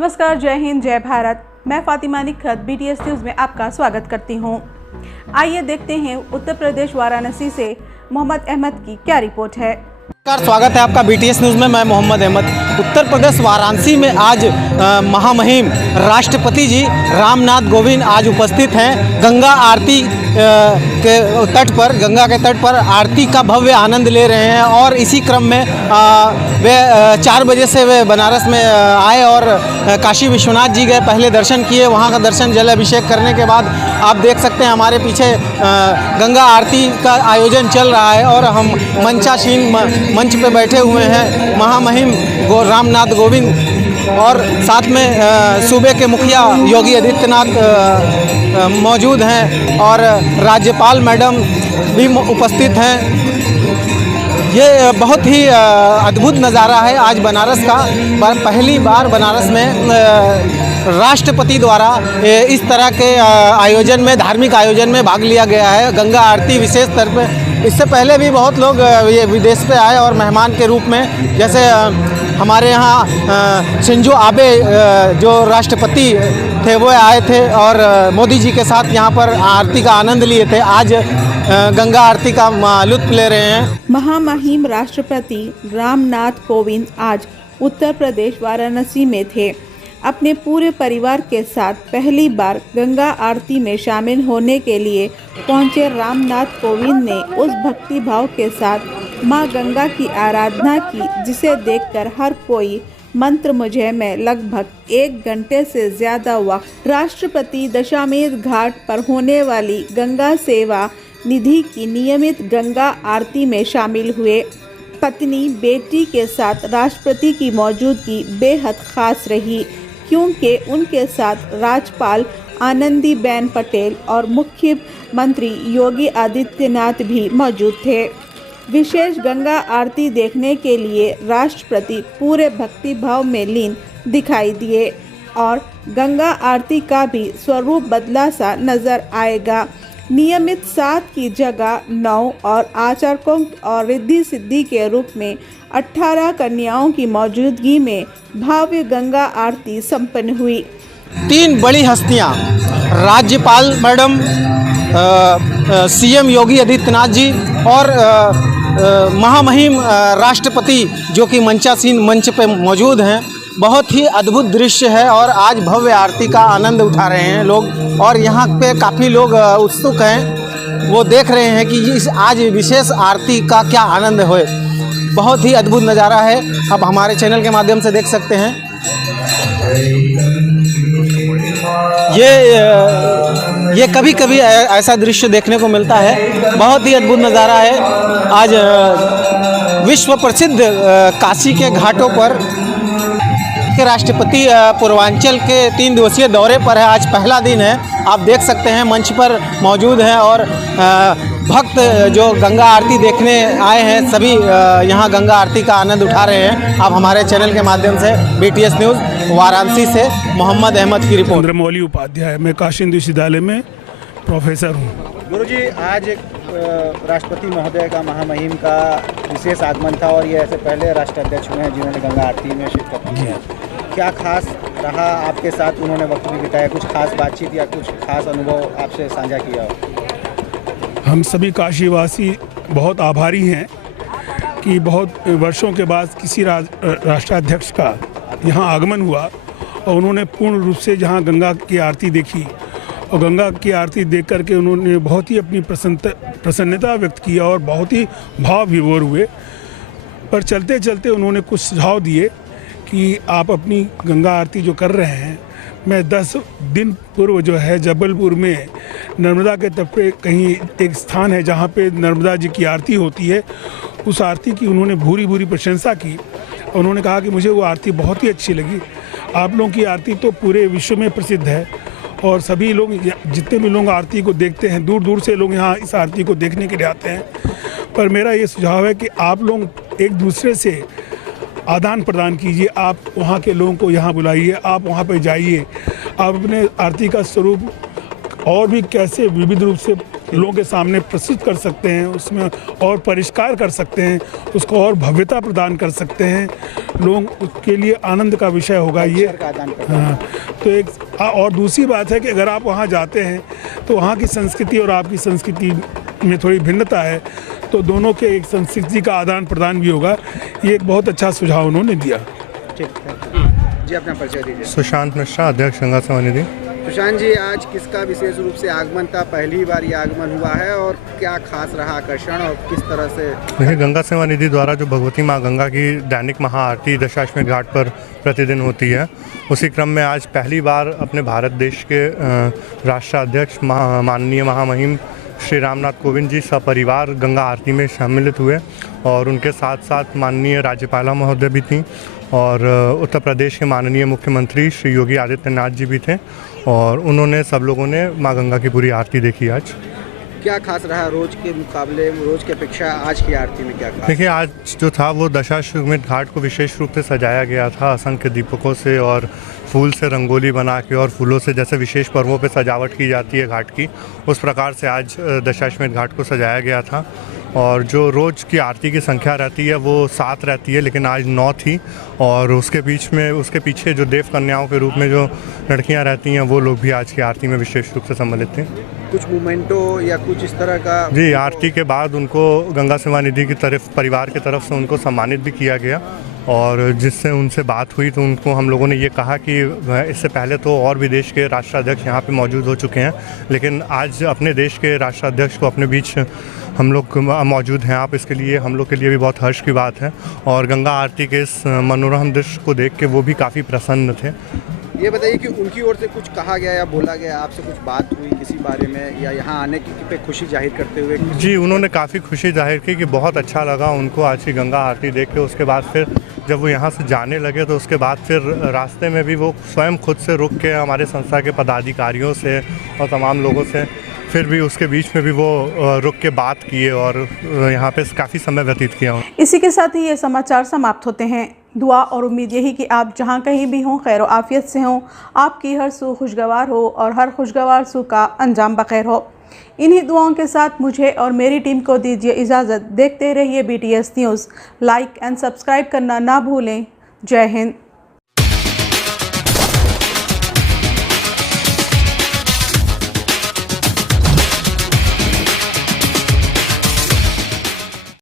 नमस्कार, जय हिंद, जय भारत। मैं फातिमा निखत बीटीएस न्यूज़ में आपका स्वागत करती हूं। आइए देखते हैं उत्तर प्रदेश वाराणसी से मोहम्मद अहमद की क्या रिपोर्ट है। स्वागत है आपका बीटीएस न्यूज़ में। मैं मोहम्मद अहमद। उत्तर प्रदेश वाराणसी में आज महामहिम राष्ट्रपति जी रामनाथ कोविंद आज उपस्थित हैं। गंगा आरती के तट पर, गंगा के तट पर आरती का भव्य आनंद ले रहे हैं और इसी क्रम में वे 4 बजे से वे बनारस में आए और काशी विश्वनाथ जी गए, पहले दर्शन किए। वहाँ का दर्शन जल अभिषेक करने के बाद आप देख सकते हैं हमारे पीछे गंगा आरती का आयोजन चल रहा है और हम मंचासीन मंच पे बैठे हुए हैं। महामहिम रामनाथ कोविंद और साथ में सूबे के मुखिया योगी आदित्यनाथ मौजूद हैं और राज्यपाल मैडम भी उपस्थित हैं। ये बहुत ही अद्भुत नज़ारा है आज बनारस का। पहली बार बनारस में राष्ट्रपति द्वारा इस तरह के आयोजन में, धार्मिक आयोजन में भाग लिया गया है। गंगा आरती विशेष स्तर पर, इससे पहले भी बहुत लोग ये विदेश से आए और मेहमान के रूप में, जैसे हमारे यहाँ शिंजो आबे जो राष्ट्रपति थे वो आए थे और मोदी जी के साथ यहाँ पर आरती का आनंद लिए थे। आज गंगा आरती का लुत्फ ले रहे हैं। महामहिम राष्ट्रपति रामनाथ कोविंद आज उत्तर प्रदेश वाराणसी में थे। अपने पूरे परिवार के साथ पहली बार गंगा आरती में शामिल होने के लिए पहुंचे रामनाथ कोविंद ने उस भक्ति भाव के साथ मां गंगा की आराधना की, जिसे देखकर हर कोई मंत्रमुग्ध में लगभग 1 घंटे से ज़्यादा वक्त राष्ट्रपति दशाश्वमेध घाट पर होने वाली गंगा सेवा निधि की नियमित गंगा आरती में शामिल हुए। पत्नी बेटी के साथ राष्ट्रपति की मौजूदगी बेहद खास रही, क्योंकि उनके साथ राज्यपाल आनंदीबेन पटेल और मुख्यमंत्री योगी आदित्यनाथ भी मौजूद थे। विशेष गंगा आरती देखने के लिए राष्ट्रपति पूरे भक्ति भाव में लीन दिखाई दिए और गंगा आरती का भी स्वरूप बदला सा नजर आएगा। नियमित 7 की जगह 9 और आचरकों और रिद्धि सिद्धि के रूप में 18 कन्याओं की मौजूदगी में भव्य गंगा आरती संपन्न हुई। 3 बड़ी हस्तियां, राज्यपाल मैडम, सीएम योगी आदित्यनाथ जी और महामहिम राष्ट्रपति जो कि मंचासीन मंच पे मौजूद हैं। बहुत ही अद्भुत दृश्य है और आज भव्य आरती का आनंद उठा रहे हैं लोग और यहाँ पे काफ़ी लोग उत्सुक हैं। वो देख रहे हैं कि इस आज विशेष आरती का क्या आनंद होए। बहुत ही अद्भुत नज़ारा है, आप हमारे चैनल के माध्यम से देख सकते हैं। ये कभी कभी ऐसा दृश्य देखने को मिलता है। बहुत ही अद्भुत नज़ारा है। आज विश्व प्रसिद्ध काशी के घाटों पर के राष्ट्रपति पूर्वांचल के 3 दिवसीय दौरे पर है। आज पहला दिन है। आप देख सकते हैं मंच पर मौजूद हैं और भक्त जो गंगा आरती देखने आए हैं सभी यहाँ गंगा आरती का आनंद उठा रहे हैं। आप हमारे चैनल के माध्यम से बीटीएस न्यूज़ वाराणसी से मोहम्मद अहमद की रिपोर्ट। चंद्रमौली उपाध्याय, मैं काशी हिंदू विश्वविद्यालय में प्रोफेसर हूँ। गुरुजी, आज राष्ट्रपति महोदय का महामहिम का विशेष आगमन था और ये ऐसे पहले राष्ट्राध्यक्ष हुए हैं जिन्होंने गंगा आरती में शिरकत की है। क्या खास रहा आपके साथ? उन्होंने वक्त भी बिताया, कुछ खास बातचीत या कुछ खास अनुभव आपसे साझा किया हो? हम सभी काशीवासी बहुत आभारी हैं कि बहुत वर्षों के बाद किसी राष्ट्राध्यक्ष का यहाँ आगमन हुआ और उन्होंने पूर्ण रूप से जहाँ गंगा की आरती देखी और गंगा की आरती देख करके उन्होंने बहुत ही अपनी प्रसन्नता व्यक्त की और बहुत ही भाव विभोर हुए। पर चलते चलते उन्होंने कुछ सुझाव दिए कि आप अपनी गंगा आरती जो कर रहे हैं, मैं 10 दिन पूर्व जो है जबलपुर में नर्मदा के तट पे कहीं एक स्थान है जहाँ पे नर्मदा जी की आरती होती है, उस आरती की उन्होंने भूरी भूरी प्रशंसा की। उन्होंने कहा कि मुझे वो आरती बहुत ही अच्छी लगी। आप लोगों की आरती तो पूरे विश्व में प्रसिद्ध है और सभी लोग, जितने भी लोग आरती को देखते हैं, दूर दूर से लोग यहाँ इस आरती को देखने के लिए आते हैं। पर मेरा ये सुझाव है कि आप लोग एक दूसरे से आदान प्रदान कीजिए। आप वहाँ के लोगों को यहाँ बुलाइए, आप वहाँ पर जाइए, आप अपने आरती का स्वरूप और भी कैसे विविध रूप से लोगों के सामने प्रस्तुत कर सकते हैं, उसमें और परिष्कार कर सकते हैं, उसको और भव्यता प्रदान कर सकते हैं, लोग उसके लिए आनंद का विषय होगा ये। का आदान प्रदान। हाँ, तो एक और दूसरी बात है कि अगर आप वहाँ जाते हैं तो वहाँ की संस्कृति और आपकी संस्कृति में थोड़ी भिन्नता है, तो दोनों के एक संस्कृति का आदान प्रदान भी होगा। ये एक बहुत अच्छा सुझाव उन्होंने दिया। ठीक, थैंक यू। जी, अपना परिचय दीजिए। सुशांत मिश्रा, अध्यक्ष गंगा सेवा निधि। सुशांत जी, आज किसका विशेष रूप से आगमन था? पहली बार ये आगमन हुआ है और क्या खास रहा आकर्षण और किस तरह से? देखिए, गंगा सेवा निधि द्वारा जो भगवती माँ गंगा की दैनिक महाआरती दशाश्वमेध घाट पर प्रतिदिन होती है, उसी क्रम में आज पहली बार अपने भारत देश के राष्ट्राध्यक्ष माननीय महामहिम श्री रामनाथ कोविंद जी सपरिवार गंगा आरती में सम्मिलित हुए और उनके साथ साथ माननीय राज्यपाला महोदय भी थी और उत्तर प्रदेश के माननीय मुख्यमंत्री श्री योगी आदित्यनाथ जी भी थे और उन्होंने सब लोगों ने माँ गंगा की पूरी आरती देखी। आज क्या खास रहा रोज के मुकाबले, रोज की अपेक्षा आज की आरती में क्या खास? देखिए, आज जो था वो दशाश्वमेध घाट को विशेष रूप से सजाया गया था, असंख्य दीपकों से और फूल से रंगोली बना के और फूलों से, जैसे विशेष पर्वों पे सजावट की जाती है घाट की, उस प्रकार से आज दशाश्वमेध घाट को सजाया गया था। और जो रोज़ की आरती की संख्या रहती है वो 7 रहती है, लेकिन आज 9 थी और उसके पीछे जो देव कन्याओं के रूप में जो लड़कियां रहती हैं वो लोग भी आज की आरती में विशेष रूप से सम्मिलित थे। कुछ मोमेंटो या कुछ इस तरह का? जी, आरती के बाद उनको गंगा सेवा निधि की तरफ, परिवार की तरफ से उनको सम्मानित भी किया गया और जिससे उनसे बात हुई तो उनको हम लोगों ने ये कहा कि इससे पहले तो और भी देश के राष्ट्राध्यक्ष यहाँ पे मौजूद हो चुके हैं, लेकिन आज अपने देश के राष्ट्राध्यक्ष को अपने बीच हम लोग मौजूद हैं आप, इसके लिए हम लोग के लिए भी बहुत हर्ष की बात है और गंगा आरती के इस मनोरम दृश्य को देख के वो भी काफ़ी प्रसन्न थे। ये बताइए कि उनकी ओर से कुछ कहा गया या बोला गया, आपसे कुछ बात हुई किसी बारे में या यहाँ आने की पे खुशी जाहिर करते हुए? जी, उन्होंने काफ़ी खुशी जाहिर की कि बहुत अच्छा लगा उनको आज की गंगा आरती देख के। उसके बाद फिर जब वो यहाँ से जाने लगे तो उसके बाद फिर रास्ते में भी वो स्वयं खुद से रुक के हमारे संस्था के पदाधिकारियों से और तमाम लोगों से फिर भी उसके बीच में भी वो रुक के बात किए और यहाँ पे काफ़ी समय व्यतीत किया। इसी के साथ ही ये समाचार समाप्त होते हैं। दुआ और उम्मीद यही कि आप जहाँ कहीं भी हों खैर आफियत से हों, आपकी हर सू खुशगवार हो और हर खुशगवार सू का अंजाम बखैर हो। इन्हीं दुआओं के साथ मुझे और मेरी टीम को दीजिए इजाज़त। देखते रहिए BTS news. Like and subscribe करना ना भूलें। जय हिंद।